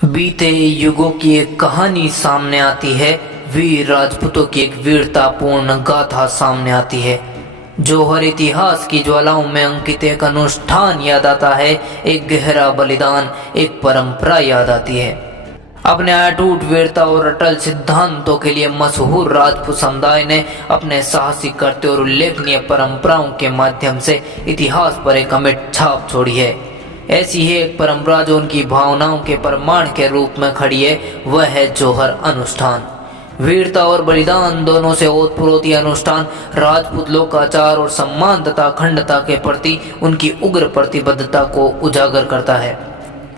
बीते युगों की एक कहानी सामने आती है। वीर राजपूतों की एक वीरतापूर्ण गाथा सामने आती है। जौहर इतिहास की ज्वालाओं में अंकित एक अनुष्ठान याद आता है, एक गहरा बलिदान, एक परंपरा याद आती है। अपने अटूट वीरता और अटल सिद्धांतों के लिए मशहूर राजपूत समुदाय ने अपने साहसिक करते और उल्लेखनीय परंपराओं के माध्यम से इतिहास पर एक अमिट छाप छोड़ी है। ऐसी ही एक परंपरा जो उनकी भावनाओं के प्रमाण के रूप में खड़ी है, वह है जौहर अनुष्ठान। वीरता और बलिदान दोनों से ओतप्रोत यह अनुष्ठान राजपूत लोकाचार और सम्मान तथा अखंडता के प्रति उनकी उग्र प्रतिबद्धता को उजागर करता है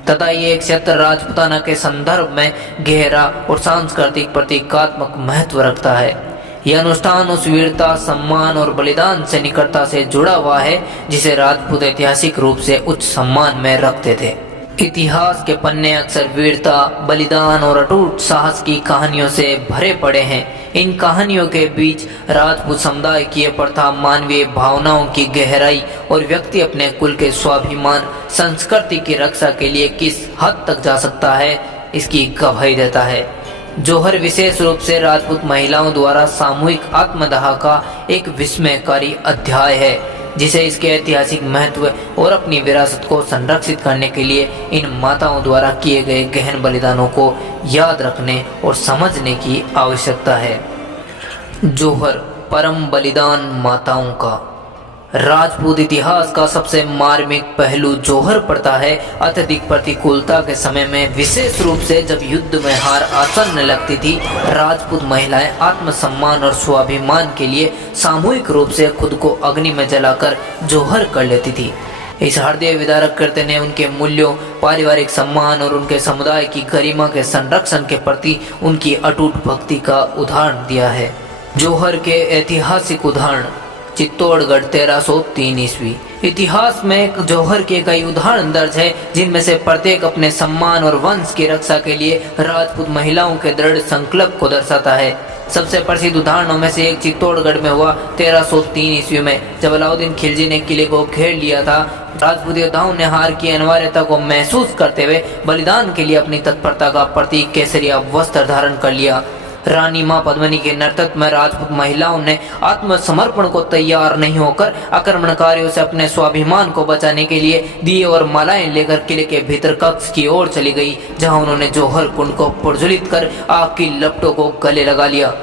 तथा ये एक क्षेत्र राजपूताना के संदर्भ में गहरा और सांस्कृतिक प्रतीकात्मक महत्व रखता है। यह अनुष्ठान उस वीरता, सम्मान और बलिदान से निकटता से जुड़ा हुआ है जिसे राजपूत ऐतिहासिक रूप से उच्च सम्मान में रखते थे। इतिहास के पन्ने अक्सर वीरता, बलिदान और अटूट साहस की कहानियों से भरे पड़े हैं। इन कहानियों के बीच राजपूत समुदाय की यह प्रथा मानवीय भावनाओं की गहराई और व्यक्ति अपने कुल के स्वाभिमान, संस्कृति की रक्षा के लिए किस हद तक जा सकता है, इसकी गवाही देता है। जौहर विशेष रूप से राजपूत महिलाओं द्वारा सामूहिक आत्मदाह का एक विस्मयकारी अध्याय है, जिसे इसके ऐतिहासिक महत्व और अपनी विरासत को संरक्षित करने के लिए इन माताओं द्वारा किए गए गहन बलिदानों को याद रखने और समझने की आवश्यकता है। जौहर परम बलिदान माताओं का राजपूत इतिहास का सबसे मार्मिक पहलू जौहर प्रथा है। अत्यधिक प्रतिकूलता के समय में, विशेष रूप से जब युद्ध में हार आसन्न लगती थी, राजपूत महिलाएं आत्मसम्मान और स्वाभिमान के लिए सामूहिक रूप से खुद को अग्नि में जलाकर जौहर कर लेती थी। इस हृदय विदारक कृत्य ने उनके मूल्यों, पारिवारिक सम्मान और उनके समुदाय की गरिमा के संरक्षण के प्रति उनकी अटूट भक्ति का उदाहरण दिया है। जौहर के ऐतिहासिक उदाहरण: चित्तौड़गढ़ 1303 ईस्वी। इतिहास में जौहर के कई उदाहरण दर्ज है, जिनमें से प्रत्येक अपने सम्मान और वंश की रक्षा के लिए राजपूत महिलाओं के दृढ़ संकल्प को दर्शाता है। सबसे प्रसिद्ध उदाहरणों में से एक चित्तौड़गढ़ में हुआ 1303 ईस्वी में, जब अलाउद्दीन खिलजी ने किले को घेर लिया था। राजपूत योद्धाओं ने हार की अनिवार्यता को महसूस करते हुए बलिदान के लिए अपनी तत्परता का प्रतीक केसरिया वस्त्र धारण कर लिया। रानी मां पद्मिनी के नेतृत्व में राजपूत महिलाओं ने आत्मसमर्पण को तैयार नहीं होकर आक्रमणकारियों से अपने स्वाभिमान को बचाने के लिए दिए और मालाएं लेकर किले के भीतर कक्ष की ओर चली गई, जहां उन्होंने जौहर कुंड को प्रज्वलित कर आग की लपटों को गले लगा लिया।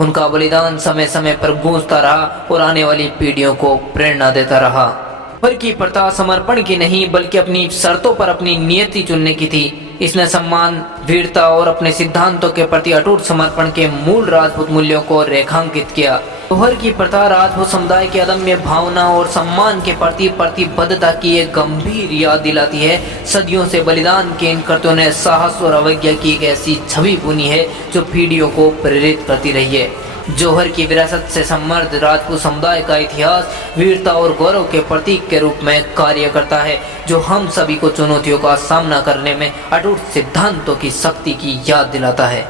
उनका बलिदान समय समय पर गूंजता रहा और आने वाली पीढ़ियों को प्रेरणा देता रहा। जौहर की प्रथा समर्पण की नहीं, बल्कि अपनी शर्तों पर अपनी नियति चुनने की थी। इसने सम्मान, वीरता और अपने सिद्धांतों के प्रति अटूट समर्पण के मूल राजपूत मूल्यों को रेखांकित किया। जौहर की प्रथा राजपूत समुदाय के अदम्य भावना और सम्मान के प्रति प्रतिबद्धता की एक गंभीर याद दिलाती है। सदियों से बलिदान के इन कृत्यों ने साहस और अवज्ञा की एक ऐसी छवि बुनी है जो पीढ़ियों को प्रेरित करती रही है। जौहर की विरासत से समृद्ध राजपूत समुदाय का इतिहास वीरता और गौरव के प्रतीक के रूप में कार्य करता है, जो हम सभी को चुनौतियों का सामना करने में अटूट सिद्धांतों की शक्ति की याद दिलाता है।